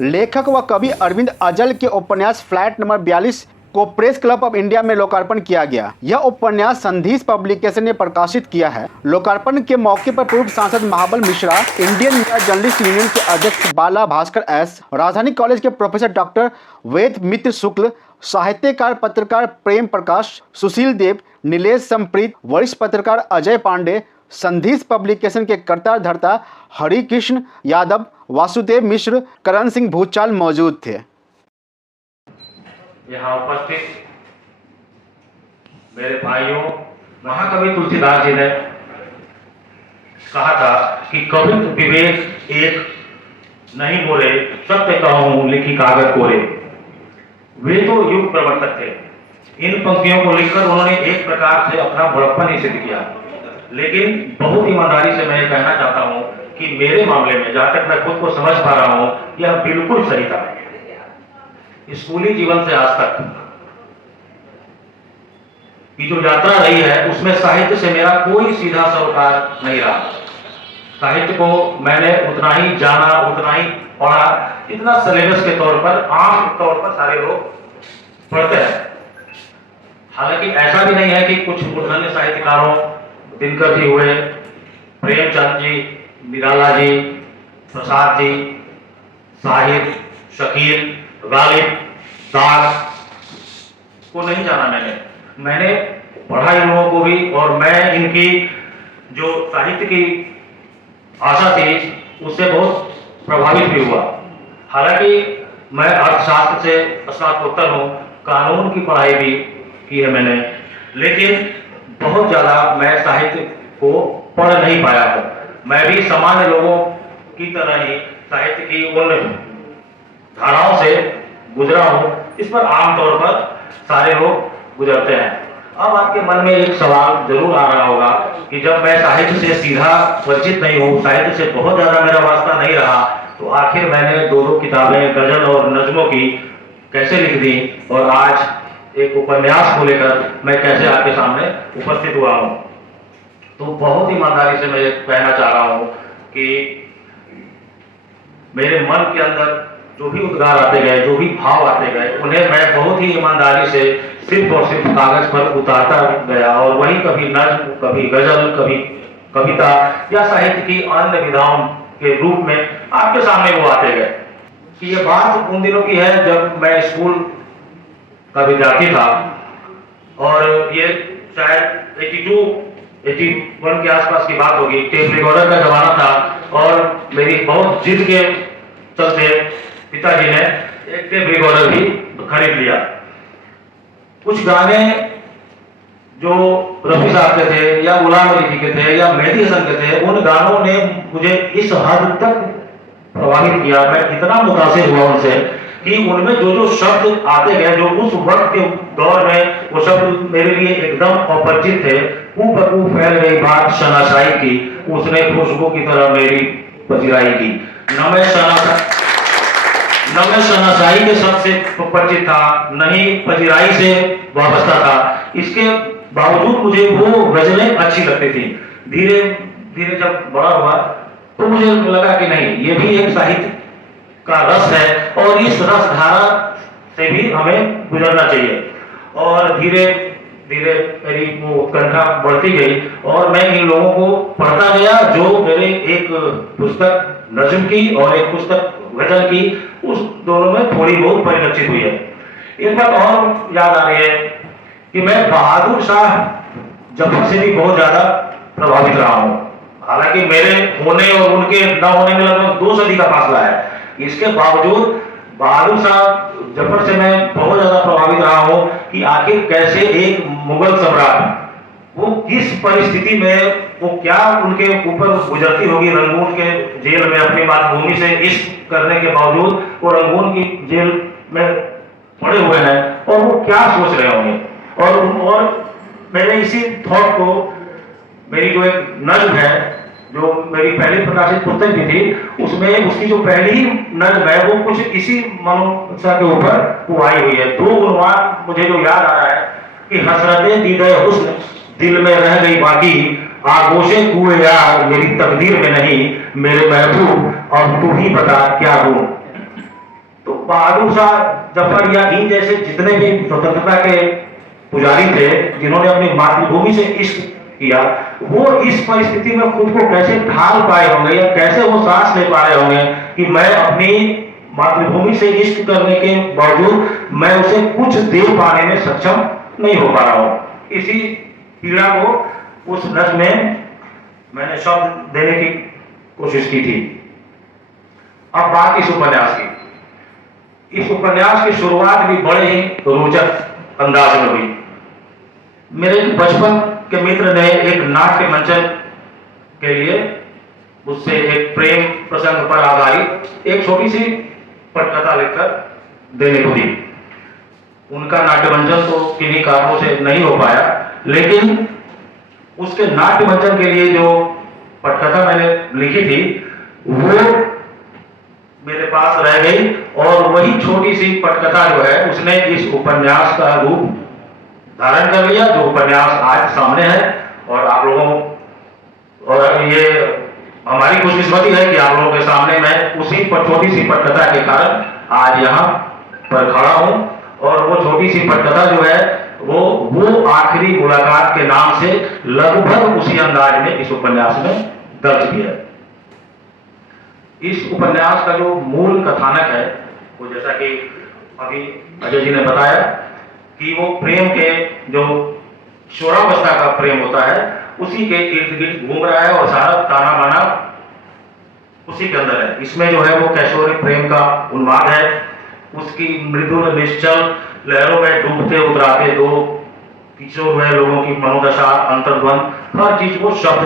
लेखक व कवि अरविंद अजल के उपन्यास फ्लैट नंबर 42 को प्रेस क्लब ऑफ इंडिया में लोकार्पण किया गया। यह उपन्यास संधीश पब्लिकेशन ने प्रकाशित किया है। लोकार्पण के मौके पर पूर्व सांसद Mahabal Mishra, Indian media journalist union के अध्यक्ष बाला भास्कर एस, राजधानी कॉलेज के प्रोफेसर डॉक्टर वेद मित्र शुक्ल, साहित्यकार पत्रकार प्रेम प्रकाश, सुशील देव, नीलेश संप्रीत, वरिष्ठ पत्रकार अजय पांडे, संधीश पब्लिकेशन के कर्ता धर्ता हरिकृष्ण यादव, वासुदेव मिश्र, करण सिंह भूचाल मौजूद थे। यहाँ उपस्थित मेरे भाइयों, महाकवि तुलसीदास जी ने कहा था कि कवित्व विवेक एक नहीं मोरे, सत्य कहूं लिखी कागज कोरे। वे तो युग प्रवर्तक थे। इन पंक्तियों को लिखकर उन्होंने एक प्रकार से अपना बड़प्पन ही सिद्ध किया। लेकिन बहुत ईमानदारी से मैं कहना चाहता हूं कि मेरे मामले में जहां तक मैं खुद को समझ पा रहा हूं, यह बिल्कुल सही था। स्कूली जीवन से आज तक की जो यात्रा रही है, उसमें साहित्य से मेरा कोई सीधा सरोकार नहीं रहा। साहित्य को मैंने उतना ही जाना, उतना ही पढ़ा जितना सिलेबस के तौर पर, आम तौर पर सारे लोग पढ़ते हैं। हालांकि ऐसा भी नहीं है कि कुछ अन्य साहित्यकारों, दिनकर जी हुए, प्रेमचंद जी, निराला जी, प्रसाद जी, साहिर, शकील, गालिब, दाग को नहीं जाना। मैंने पढ़ा इन लोगों को भी, और मैं इनकी जो साहित्य की आशा थी उससे बहुत प्रभावित भी हुआ। हालांकि मैं अर्थशास्त्र से स्नातकोत्तर हूँ, कानून की पढ़ाई भी की है मैंने, लेकिन बहुत ज़्यादा मैं साहित्य को पढ़ नहीं पाया हूँ। मैं भी सामान्य लोगों की तरह ही साहित्य की उन धाराओं से गुजरा हूँ, इस पर आमतौर पर सारे लोग गुजरते हैं। अब आपके मन में एक सवाल जरूर आ रहा होगा कि जब मैं साहित्य से सीधा परिचित नहीं हूँ, साहित्य से बहुत ज़्यादा मेरा वास्ता नहीं रहा, तो आखिर मैंने दो किताबें गजल और नज्मों की कैसे लिख दी, और आज एक उपन्यास को लेकर मैं कैसे आपके सामने उपस्थित हुआ हूँ। तो बहुत ईमानदारी से मैं कहना चाह रहा हूँ कि मेरे मन के अंदर जो भी उद्गार आते गए, जो भी भाव आते गए, उन्हें मैं बहुत ही ईमानदारी से सिर्फ और सिर्फ कागज पर उतारता गया, और वही कभी नज्म, कभी गजल, कभी कविता या साहित्य की अन्य विधाओं के रूप में आपके सामने वो आते गए। कि ये बात उन दिनों की है जब मैं स्कूल का विद्यार्थी था, और ये शायद 81 के आसपास की बात होगी। टेप रिकॉर्डर का जमाना था, और मेरी बहुत जिद के चलते पिताजी ने एक टेप रिकॉर्डर भी खरीद लिया। कुछ गाने जो रफी साहब के थे, या गुलाम अली जी के थे, या मेहदी हसन के थे, उन गानों ने मुझे इस हद तक प्रभावित किया, मैं इतना मुतासिर हुआ उनसे कि उनमें जो जो शब्द आते गए, जो उस वक्त के दौर में वो शब्द मेरे लिए एकदम अपरिचित थे। कू बकू फैल गई बात शनाशाई की, उसने खुशबू की तरह मेरी पजीराई की। न मैं शनाशाई के शब्द से परिचित था, न ही पजीराई से वाबस्ता था। इसके बावजूद मुझे वो गजलें अच्छी लगती थी। धीरे धीरे जब बड़ा हुआ तो मुझे लगा कि नहीं, ये भी एक साहित्य का रस है, और इस रस धारा से भी हमें गुजरना चाहिए। और धीरे धीरे मेरी वो उत्कंठा बढ़ती गई, और मैं इन लोगों को पढ़ता गया, जो मेरे एक पुस्तक नज्म की और एक पुस्तक गजल की, उस दोनों में थोड़ी बहुत परिलक्षित हुई है। एक बात और याद आ रही है कि मैं बहादुर शाह जफर से भी बहुत ज्यादा प्रभावित रहा हूँ। हालांकि मेरे होने और उनके न होने में लगभग 2 सदी का फासला है, इसके बावजूद बहादुर साहब जफर से मैं बहुत ज्यादा प्रभावित रहा हूं कि आखिर कैसे एक मुगल सम्राट, वो किस परिस्थिति में, वो क्या उनके ऊपर गुजरती होगी। रंगून के जेल में अपनी मातृभूमि से इश्क करने के बावजूद वो रंगून की जेल में पड़े हुए हैं, और वो क्या सोच रहे होंगे। और मैंने इसी थॉट को, मेरी जो एक नज्म है, जो मेरी पहली प्रकाशित पुस्तक भी थी, उसमें उसकी जो पहली नज्म है वो कुछ इसी मनोदशा के ऊपर वो आई हुई है। 2 गुणवान मुझे जो याद आ रहा है कि हसरतें दीदे हुस्न दिल में रह गई बाकी, आगोशे कुए यार मेरी तकदीर में नहीं, मेरे महबूब अब तू ही बता क्या दूं। बहादुर शाह जफर या इन जैसे जितने भी स्वतंत्रता के पुजारी थे जिन्होंने अपनी मातृभूमि से इश्क किया, वो इस परिस्थिति में खुद को कैसे ढाल पाए होंगे या कैसे वो सांस ले पा रहे होंगे कि मैं अपनी मातृभूमि से इश्क करने के बावजूद मैं उसे कुछ दे पाने में सक्षम नहीं हो पा रहा हूं। इसी पीड़ा को उस नज्म में मैंने शब्द देने की कोशिश की थी। अब बात इस उपन्यास की। इस उपन्यास की शुरुआत भी बड़े ही रोचक अंदाज में हुई। मेरे बचपन के मित्र ने एक नाट्य मंचन के लिए मुझसे एक प्रेम प्रसंग पर आधारित एक छोटी सी पटकथा लिखकर देने को दी। उनका नाट्य मंचन तो किन्हीं कारणों से नहीं हो पाया, लेकिन उसके नाट्य मंचन के लिए जो पटकथा मैंने लिखी थी वो मेरे पास रह गई और वही छोटी सी पटकथा जो है उसने इस उपन्यास का रूप धारण कर लिया, जो उपन्यास आज सामने है। और आप लोगों और ये हमारी खुशकिस्मती है कि आप लोगों के सामने मैं उसी छोटी सी पटकथा के कारण आज यहाँ पर खड़ा हूँ। और वो छोटी सी पटकथा जो है वो आखिरी मुलाकात के नाम से लगभग उसी अंदाज में इस उपन्यास में दर्ज किया है। इस उपन्यास का जो मूल कथानक है वो जैसा कि अभी अजय जी ने बताया कि वो प्रेम के जो किशोरावस्था का प्रेम होता है उसी के इर्द गिर्द घूम रहा है और सारा ताना बाना उसी के अंदर है। इसमें जो है वो किशोरी प्रेम का उन्माद है, उसकी मृदुल निश्चल लहरों में डूबते उतराते दो किशोर हुए लोगों की मनोदशा, अंतर्द्वंद, हर चीज को शब्द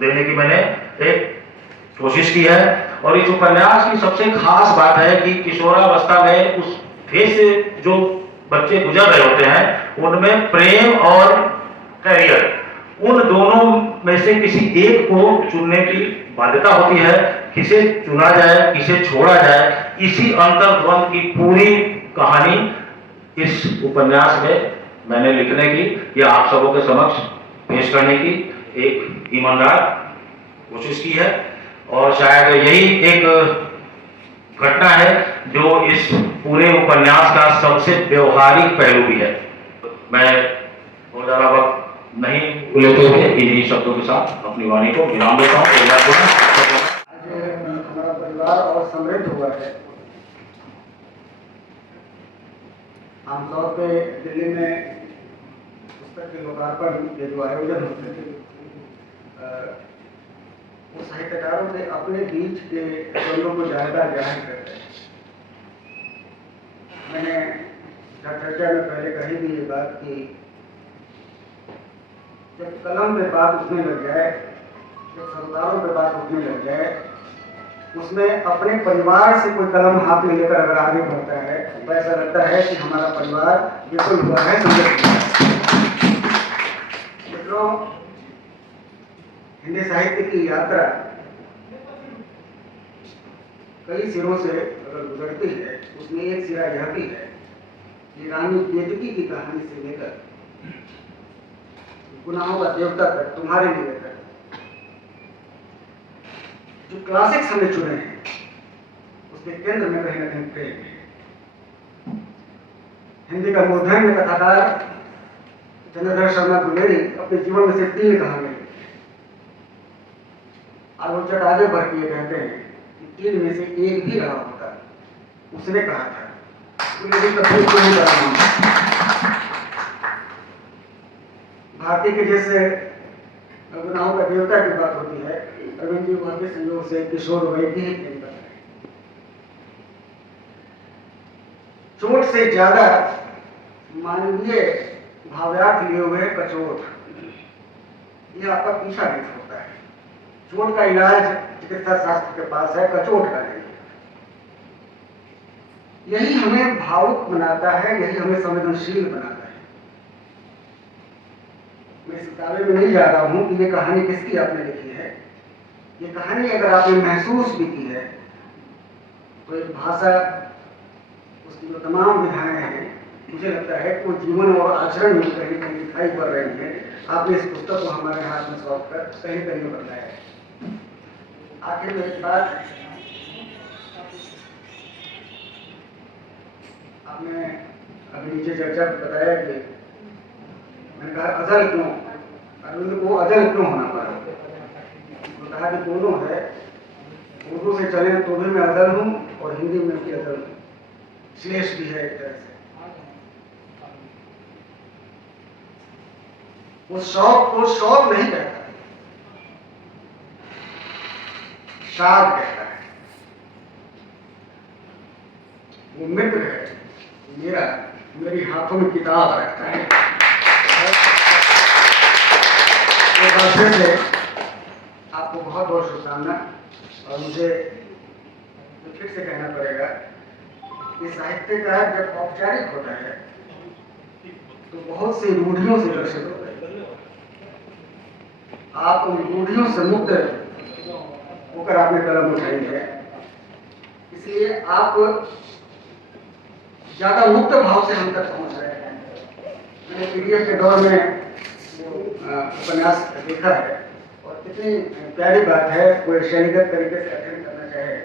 देने की मैंने एक कोशिश की है। और इस उपन्यास की सबसे खास बात है कि किशोरावस्था में उस फेज से जो बच्चे गुजर रहे होते हैं उनमें प्रेम और करियर, उन दोनों में से किसी एक को चुनने की बाध्यता होती है। किसे चुना जाए, किसे छोड़ा जाए, इसी अंतर्द्वंद की पूरी कहानी इस उपन्यास में मैंने लिखने की या आप सबों के समक्ष पेश करने की एक ईमानदार कोशिश की है। और शायद यही एक घटना है जो इस पूरे उपन्यास का सबसे व्यवहारिक पहलू भी है। मैं बहुत ज्यादा वक्त नहीं लेते हुए इन्हीं शब्दों के साथ अपनी वाणी को विराम देता हूँ। आज हमारा परिवार और समृद्ध हुआ है। आमतौर पे दिल्ली में पुस्तक के लोकार्पण के जो आयोजन होते थे वो साहित्यकारों के अपने बीच के द्वंद्वों को ज्यादा जाहिर करते हैं। मैंने चर्चा में पहले कही भी ये बात कि जब कलम पे बात उठने लग जाए, जब सरदारों पे बात उठने लग जाए, उसमें अपने परिवार से कोई कलम हाथ में लेकर अगर आगे बढ़ता है तो ऐसा लगता है कि हमारा परिवार विफल हुआ है, मित्रों। हिंदी साहित्य की यात्रा कई सिरों से अगर गुजरती है, उसमें एक सिरा यह भी है कि रानी केतकी की कहानी से लेकर गुनाहों का देवता तक, तुम्हारे लिए तक, जो क्लासिक्स हमने चुने हैं उसके केंद्र में कहीं ना कहीं प्रेम है। हिंदी का मूर्धन्य कथाकार चंद्रधर शर्मा गुलेरी अपने जीवन में से 3 कहानियां आलोचक आगे बढ़ के कहते हैं कि 3 में से एक भी रहा होता। उसने कहा था भारती के जैसे गुनाहों का देवता की बात होती है, अरविंद जी वहां के संयोग से किशोर वैद्य ही नहीं बताए। चोट से ज्यादा मानवीय भाव्यार्थ लिए हुए कचोट, यह आपका पीछा नहीं छोड़ता है। चोट का इलाज चिकित्सा शास्त्र के पास है, कचोट का नहीं। यही हमें भावुक बनाता है, यही हमें संवेदनशील बनाता है। मैं इस किताबे में नहीं जा रहा हूं कि ये कहानी किसकी आपने लिखी है। ये कहानी अगर आपने महसूस भी की है तो एक भाषा, उसकी जो तमाम विधाएं हैं, मुझे लगता है कि वो जीवन और आचरण में कहीं कहीं दिखाई पड़ रही हैं। आपने इस पुस्तक को हमारे हाथ में सौंप कर कहीं कहीं बताया है। आखिर में एक बात, आपने अभी नीचे चर्चा में बताया कि मैंने कहा अजल क्यों, अरविंद को अजल क्यों होना पड़ा, तो कहा कि दोनों है, उर्दू से चले तो भी मैं अजल हूँ और हिंदी में भी अजल हूँ, श्लेष भी है एक तरह से। वो शौक को शौक नहीं कहता, शाद कहता है। वो मित्र है, मेरी हाथों में किताब रखता है। तो बात से आपको बहुत बहुत शुभकामना, और मुझे फिर से कहना पड़ेगा कि साहित्य का जब औपचारिक होता है तो बहुत सी रूढ़ियों से ग्रसित होता है। आप उन रूढ़ियों से मुक्त होकर आपने कलम उठाई है, इसलिए आप ज्यादा मुक्त भाव से हम तक पहुंच रहे हैं। मैंने पीडीएफ के दौर में उपन्यास देखा है, और कितनी प्यारी बात है, कोई शैलीगत तरीके से अध्ययन करना चाहे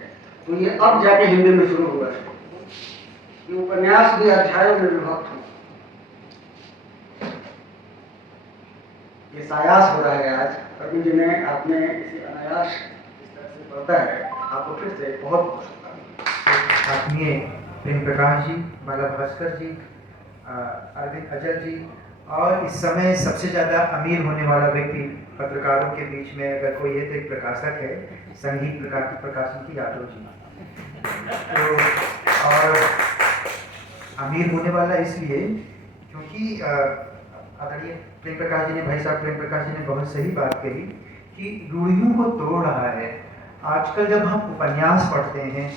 तो ये अब जाके हिंदी में शुरू हुआ है कि उपन्यास भी अध्यायों में विभक्त हो। ये सायास हो रहा है आज, अरविंद जी ने आपने इसी अनायास इस तरह से पढ़ता है, आपको फिर से बहुत बहुत शुभकामनाएं। आत्मीय प्रेम प्रकाश जी, बाला भास्कर जी, अरविंद अजल जी, और इस समय सबसे ज़्यादा अमीर होने वाला व्यक्ति पत्रकारों के बीच में अगर कोई है तो एक प्रकाशक है, संगीत प्रकाशन की यादव जी। तो और अमीर होने वाला इसलिए क्योंकि आदरणीय प्रेम प्रकाश जी ने, भाई साहब प्रेम प्रकाश जी ने बहुत सही बात कही कि रूढ़ियों को तोड़ रहा है। आजकल जब हम उपन्यास पढ़ते हैं,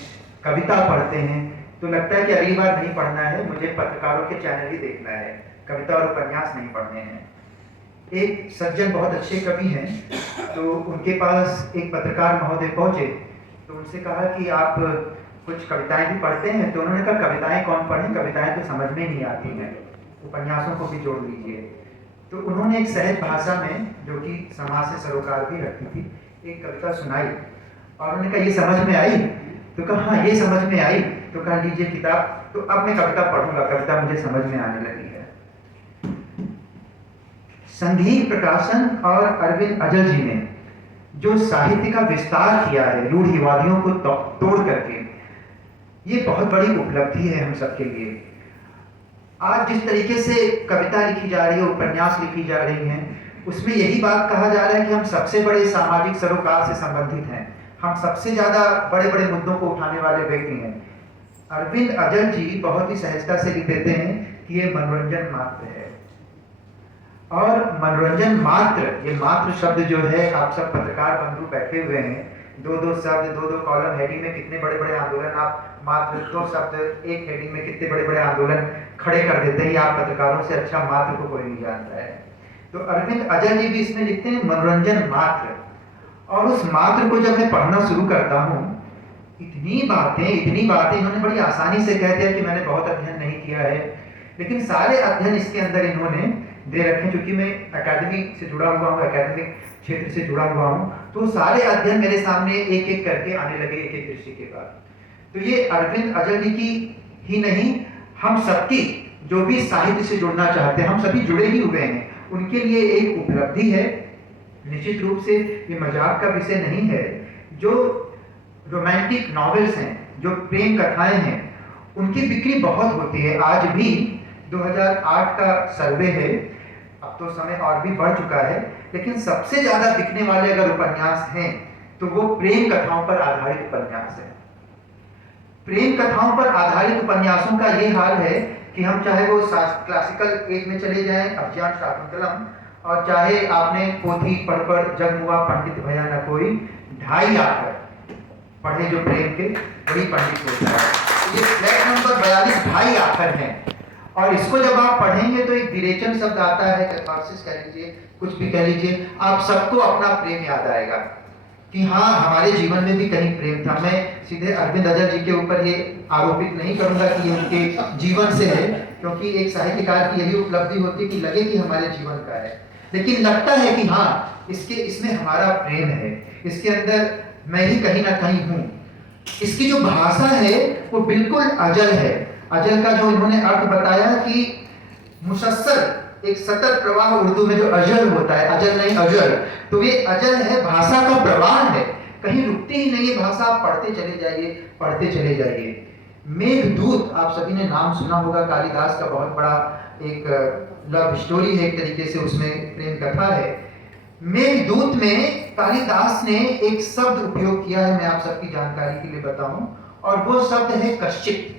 कविता पढ़ते हैं, तो लगता है कि अगली बार नहीं पढ़ना है, मुझे पत्रकारों के चैनल ही देखना है, कविता और उपन्यास नहीं पढ़ने हैं। एक सज्जन बहुत अच्छे कवि हैं, तो उनके पास एक पत्रकार महोदय पहुंचे, तो उनसे कहा कि आप कुछ कविताएं भी पढ़ते हैं? तो उन्होंने कहा कविताएं कौन पढ़ें, कविताएं तो समझ में नहीं आती हैं, उपन्यासों को भी जोड़ लीजिए। तो उन्होंने एक सहज भाषा में, जो कि समाज से सरोकार भी रखती थी, एक कविता सुनाई, और उन्होंने कहा ये समझ में आई? तो कहा हाँ ये समझ में आई। तो कहा लीजिए किताब। तो अब मैं कविता पढ़ूंगा, कविता मुझे समझ में आने लगी है। संगीत प्रकाशन और अरविंद अजल जी ने जो साहित्य का विस्तार किया है रूढ़िवादियों को तोड़ करके, ये बहुत बड़ी उपलब्धि है हम सबके लिए। आज जिस तरीके से कविता लिखी जा रही है, उपन्यास लिखी जा रही हैं, उसमें यही बात कहा जा रहा है कि हम सबसे बड़े सामाजिक सरोकार से संबंधित हैं, हम सबसे ज्यादा बड़े बड़े मुद्दों को उठाने वाले व्यक्ति हैं। अरविंद अजल जी बहुत ही सहजता से लिख देते हैं कि ये मनोरंजन मात्र है। और मनोरंजन मात्र, ये मात्र शब्द जो है, आप सब पत्रकार बंधु बैठे हुए हैं, दो दो शब्द, दो दो कॉलम हेडिंग में कितने बड़े बड़े आंदोलन, आप मात्र दो शब्द एक हेडिंग में कितने बड़े बड़े आंदोलन खड़े कर देते हैं। आप पत्रकारों से अच्छा मात्र को कोई नहीं जानता है। तो अरविंद अजल जी भी इसमें लिखते हैं मनोरंजन मात्र। और उस मात्र को जब मैं पढ़ना शुरू करता हूँ, इतनी बातें इन्होंने बड़ी आसानी से कह दिया कि मैंने बहुत अध्ययन नहीं किया है, लेकिन सारे अध्ययन इसके अंदर इन्होंने दे रखे। क्योंकि मैं अकेडमी से जुड़ा हुआ हूँ, एकेडमिक क्षेत्र से जुड़ा हुआ हूँ, तो सारे अध्ययन मेरे सामने एक एक करके आने लगे, एक एक दृष्टि के बाद। तो ये अरविंद अजल जी की ही नहीं, हम सबकी, जो भी साहित्य से जुड़ना चाहते हैं, हम सभी जुड़े ही हुए हैं, उनके लिए एक उपलब्धि है। निश्चित रूप से ये मजाक का विषय नहीं है। जो रोमांटिक नॉवेल्स हैं, जो प्रेम कथाएं हैं, उनकी बिक्री बहुत होती है। आज भी 2008 का सर्वे है, अब तो समय और भी बढ़ चुका है, लेकिन सबसे ज्यादा बिकने वाले अगर उपन्यास हैं तो वो प्रेम कथाओं पर आधारित उपन्यास है। प्रेम कथाओं पर आधारित उपन्यासों का ये हाल है कि हम चाहे वो क्लासिकल एज में चले जाएं, अभिज्ञान शाकुंतलम, और चाहे आपने पोथी पढ़ जग हुआ पंडित भया न कोई, 2.5 आकर पढ़े जो प्रेम के, बड़ी पंडित होता है। ये फ्लैट नंबर 42 2.5 आखर हैं, और इसको जब आप पढ़ेंगे तो एक विरेचन शब्द आता है, कैथार्सिस कह लीजिए, कुछ भी कह लीजिए, आप सबको अपना प्रेम याद आएगा कि हाँ हमारे जीवन में भी कहीं प्रेम था। मैं सीधे अरविंद अजल जी के ऊपर ये आरोपित नहीं करूंगा कि ये उनके जीवन से है, क्योंकि एक साहित्यकार की यही उपलब्धि होती है कि लगे कि हमारे जीवन का है, लेकिन लगता है कि हाँ इसमें हमारा प्रेम है, इसके अंदर मैं ही कहीं ना कहीं हूँ। इसकी जो भाषा है वो बिल्कुल अजल है। अजल का जो इन्होंने अर्थ बताया कि मुसस्सल एक सतत प्रवाह, उर्दू में जो अजल होता है, अजल नहीं अजल, तो ये अजल है, भाषा का प्रवाह है, कहीं रुकती ही नहीं है भाषा, आप पढ़ते चले जाइए, पढ़ते चले जाइए। मेघदूत, आप सभी ने नाम सुना होगा, कालिदास का बहुत बड़ा एक लव स्टोरी है, एक तरीके से उसमें प्रेम कथा है। मेघदूत में कालिदास ने एक शब्द उपयोग किया है, मैं आप सबकी जानकारी के लिए बताऊं, और वो शब्द है कश्चित।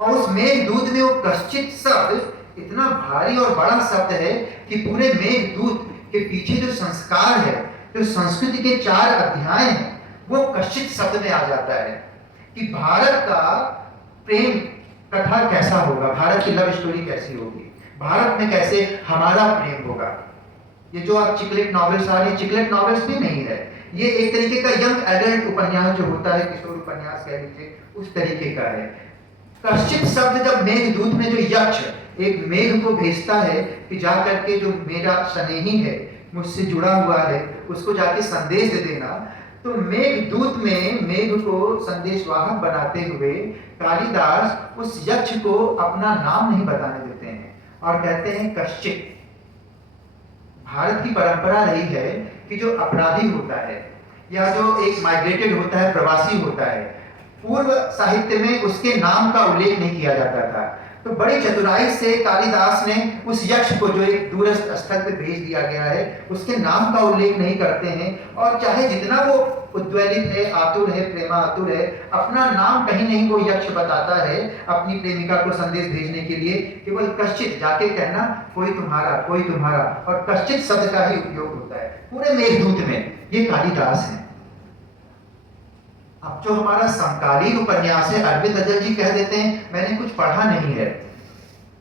और उस मेघदूत में वो कश्चित शब्द इतना भारी और बड़ा शब्द है कि पूरे मेघदूत के पीछे जो संस्कार है, जो संस्कृति के 4 अध्याय हैं, वो कश्चित शब्द में आ जाता है कि भारत का प्रेम कथा कैसा होगा, भारत की लव स्टोरी कैसी होगी, भारत में कैसे हमारा प्रेम होगा। ये जो आप चिकलेट नॉवेल्स आ रही है, चिकलेट नॉवेल्स भी नहीं है, ये एक तरीके का यंग एडल्ट उपन्यास जो होता है, किशोर उपन्यास कह लीजिए, उस तरीके का है। कश्चित शब्द जब मेघदूत में जो यक्ष एक मेघ को भेजता है कि जा करके जो मेरा स्नेही है, मुझसे जुड़ा हुआ है, उसको जाके संदेश दे देना, तो मेघदूत में मेघ को संदेशवाहक बनाते हुए कालिदास उस यक्ष को अपना नाम नहीं बताने देते हैं और कहते हैं कश्चित। भारत की परंपरा रही है कि जो अपराधी होता है या जो एक माइग्रेटेड होता है, प्रवासी होता है, पूर्व साहित्य में उसके नाम का उल्लेख नहीं किया जाता था। तो बड़ी चतुराई से कालिदास ने उस यक्ष को जो एक दूरस्थ स्थल पे भेज दिया गया है, उसके नाम का उल्लेख नहीं करते हैं, और चाहे जितना वो उद्वेलित है, आतुर है, प्रेमातुर है, अपना नाम कहीं नहीं वो यक्ष बताता है अपनी प्रेमिका को संदेश भेजने के लिए, केवल कश्चित जाके कहना कोई तुम्हारा, कोई तुम्हारा, और कश्चित शब्द का ही उपयोग होता है पूरे मेघदूत में। ये कालिदास है। अब जो हमारा समकालीन उपन्यास है, अरविंद अजल जी कह देते हैं मैंने कुछ पढ़ा नहीं है।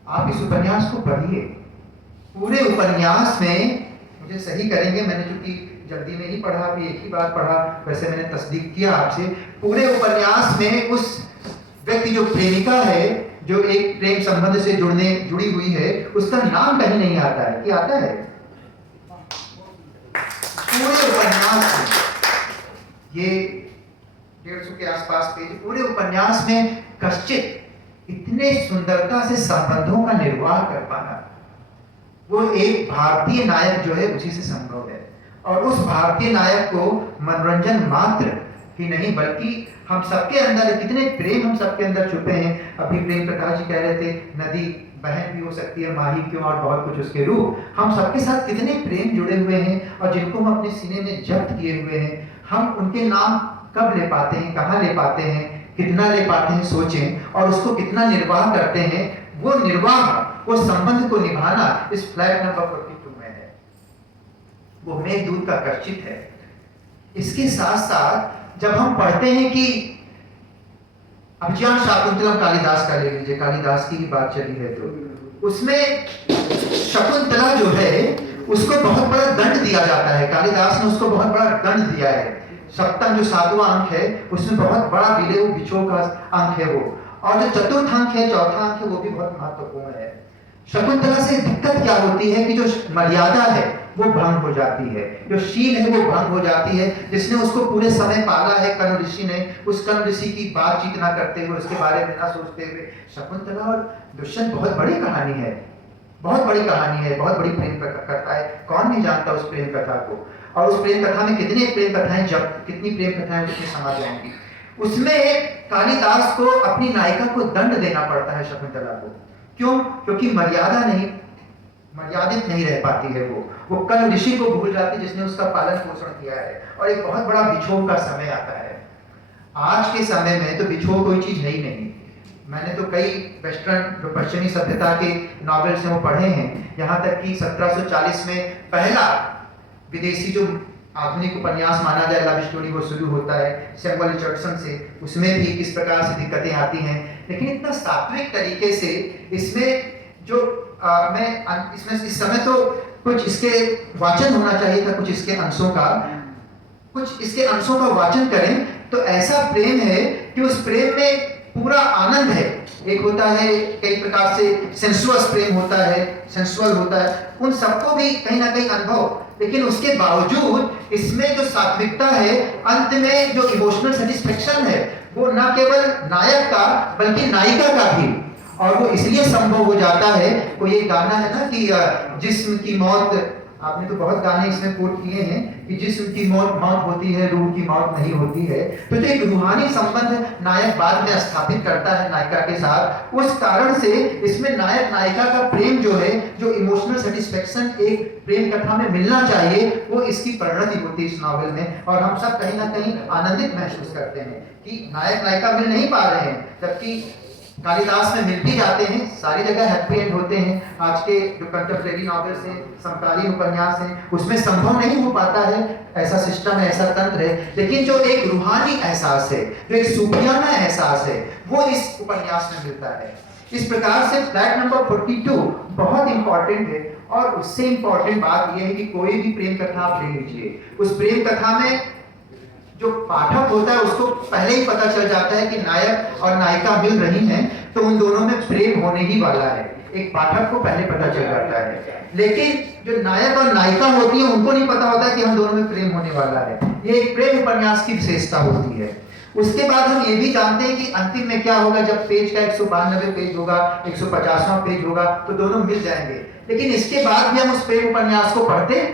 आप इस उपन्यास को पढ़िए, पूरे उपन्यास में, मुझे सही करेंगे, मैंने चूंकि जल्दी में ही पढ़ा, अभी एक ही बार पढ़ा, वैसे मैंने तस्दीक किया आपसे, पूरे उपन्यास में उस व्यक्ति जो प्रेमिका है, जो एक प्रेम संबंध से जुड़ी हुई है, उसका नाम कहीं नहीं आता है। क्या आता है पूरे उपन्यास में? ये 150 के आसपास पेज, पूरे उपन्यास में कश्चित इतने सुंदरता से संबंधों का निर्वाह कर पाना, वो एक भारतीय नायक जो है उसी से संभव है। और उस भारतीय नायक को मनोरंजन मात्र ही नहीं, बल्कि हम सबके अंदर कितने प्रेम हम सबके अंदर छुपे हैं। अभी प्रेम प्रकाश जी कह रहे थे नदी बहन भी हो सकती है, माही क्यों, और बहुत कुछ उसके रूप। हम सबके साथ कितने प्रेम जुड़े हुए हैं, और जिनको हम अपने सीने में जब्त किए हुए हैं, हम उनके नाम कब ले पाते हैं, कहाँ ले पाते हैं, कितना ले पाते हैं, सोचें, और उसको कितना निर्वाह करते हैं। वो निर्वाह, वो संबंध को निभाना इस फ्लैट नंबर 42 में है, वो मेघदूत का कश्चित है। इसके साथ साथ जब हम पढ़ते हैं कि अभिज्ञान शाकुंतलम कालिदास का ले लीजिए, कालिदास की ही बात चली है, तो उसमें शकुंतला जो है उसको बहुत बड़ा दंड दिया जाता है। कालिदास ने उसको बहुत बड़ा दंड दिया है। सप्तम जो 7वां अंक है, उसमें बहुत बड़ा विलेय बिछोह का अंक है वो, और जो चतुर्थ अंक है, चौथा अंक है, वो भी बहुत महत्वपूर्ण है। शकुंतला से दिक्कत क्या होती है कि जो मर्यादा है वो भंग हो जाती है, जो शील है वो भंग हो जाती है। जिसने उसको पूरे समय पाला है, कर्ण ऋषि ने, उस कर्ण ऋषि की बातचीत ना करते हुए, उसके बारे में ना सोचते हुए, शकुंतला और दुष्यंत बहुत बड़ी कहानी है, बहुत बड़ी कहानी है, बहुत बड़ी प्रेम कथा है। कौन नहीं जानता उस प्रेम कथा को, और उस प्रेम कथा में कितनी प्रेम कथाएं, जब कितनी प्रेम कथाएं उसमें समा जाएंगी। उसमें कालिदास को अपनी नायिका को दंड देना पड़ता है शकुंतला को। क्यों? क्योंकि मर्यादा नहीं, मर्यादित नहीं रह पाती है वो कर्ण ऋषि को भूल जाती जिसने उसका पालन पोषण किया है, और एक बहुत बड़ा बिछोह का समय आता है। आज के समय में तो बिछोह कोई चीज है ही नहीं। मैंने तो कई वेस्टर्न जो पश्चिमी सभ्यता के नॉवेल्स हैं वो पढ़े हैं, यहाँ तक कि 1740 में पहला विदेशी जो आधुनिक उपन्यास माना जाए लव स्टोरी वो शुरू होता है सैमुअल रिचर्डसन से। उसमें भी किस प्रकार से दिक्कतें आती हैं, लेकिन इतना सात्विक तरीके से इसमें जो मैं इसमें इस समय तो कुछ इसके वाचन होना चाहिए था, कुछ इसके अंशों का वाचन करें तो ऐसा प्रेम है कि उस प्रेम में पूरा आनंद है। एक होता है कई प्रकार से सेंसुअस प्रेम होता है, सेंसुअल होता है, उन सबको भी कहीं ना कहीं अनुभव, लेकिन उसके बावजूद इसमें जो सात्विकता है, अंत में जो इमोशनल सेटिस्फेक्शन है, वो न केवल नायक का बल्कि नायिका का भी, और वो इसलिए संभव हो जाता है। कोई एक गाना है ना कि जिस्म की मौत, आपने तो बहुत गाने इसमें कोट किए हैं कि जिस्म की मौत होती है, रूह की मौत नहीं होती है। तो जो एक रूहानी संबंध नायक बाद में स्थापित करता है नायिका के साथ, उस कारण से इसमें नायक नायिका का प्रेम जो है, जो इमोशनल सेटिस्फेक्शन एक प्रेम कथा में मिलना चाहिए, वो इसकी परिणति होती है इस नॉवेल में। और हम सब कहीं ना कहीं आनंदित महसूस करते हैं कि नायक नायिका मिल नहीं पा रहे हैं, जबकि कालिदास में मिल भी जाते हैं, सारी जगह हैप्पी एंड होते हैं। आज के जो कंटेम्परेरी नॉवेल्स हैं, समकालीन उपन्यास हैं, उसमें संभव नहीं हो पाता है, ऐसा सिस्टम है, ऐसा तंत्र है। लेकिन जो एक रूहानी एहसास है, जो एक सूफियाना एहसास है, वो इस उपन्यास में मिलता है। इस प्रकार से फ्लैट नंबर 42 बहुत इंपॉर्टेंट है। और उससे इंपॉर्टेंट बात यह है कि कोई भी प्रेम कथा आप ले लीजिए, उस प्रेम कथा में जो पाठक होता है उसको पहले ही पता चल जाता है कि नायक और नायिका मिल रही हैं, तो उन दोनों में प्रेम होने ही वाला है। एक पाठक को पहले पता चल जाता है। लेकिन जो नायक और नायिका होती है उनको नहीं पता होता कि हम दोनों में प्रेम होने वाला है। ये एक प्रेम उपन्यास की विशेषता होती है। उसके बाद हम ये भी जानते हैं कि अंतिम में क्या होगा, जब पेज का 192 पेज होगा, 150वां पेज होगा, तो दोनों मिल जाएंगे। लेकिन इसके बाद भी हम उस प्रेम उपन्यास को पढ़ते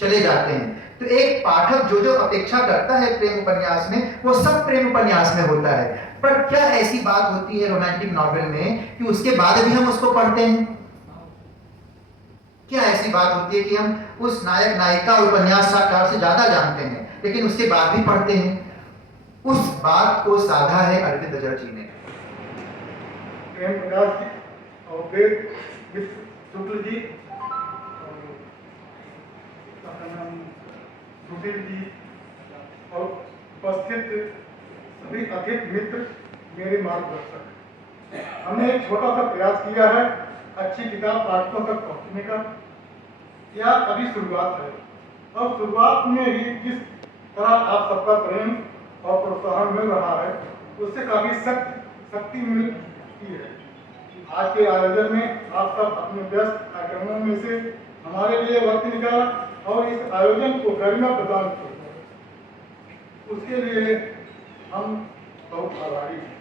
चले जाते हैं। तो एक पाठक जो अपेक्षा करता है प्रेम उपन्यास में, वो सब प्रेम उपन्यास में होता है। पर क्या ऐसी बात होती है रोमांटिक नॉवेल में कि उसके बाद भी हम उसको पढ़ते हैं? क्या ऐसी बात होती है कि हम उस नायक नायिका और उपन्यासकार से ज्यादा जानते हैं लेकिन उसके बाद भी पढ़ते हैं? उस बात को साधा है अरविंद अजर जी ने। प्रेम प्रकाश जी और वेद मित्र शुक्ल जी और सुधीर जी और उपस्थित सभी अतिथि मित्र, मेरे मार्गदर्शक, हमने एक छोटा सा प्रयास किया है अच्छी किताब पाठकों तक पहुंचने का। यह अभी शुरुआत है और शुरुआत में ही जिस तरह आप सबका प्रेम और प्रोत्साहन मिल रहा है उससे काफी शक्ति मिलती है। आज के आयोजन में आप सब अपने व्यस्त कार्यक्रमों में से हमारे लिए वक्त निकाला और इस आयोजन को गरिमा प्रदान किया, उसके लिए हम बहुत आभारी हैं।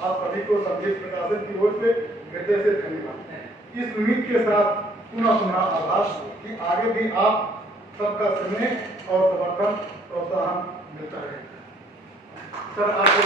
आप सभी को संगीत प्रकाशन की ओर से हृदय से धन्यवाद। इस उम्मीद के साथ पुनः आभार कि आगे भी आप सबका स्नेह और समर्थन प्रोत्साहन मिलता रहेगा। सर, आपको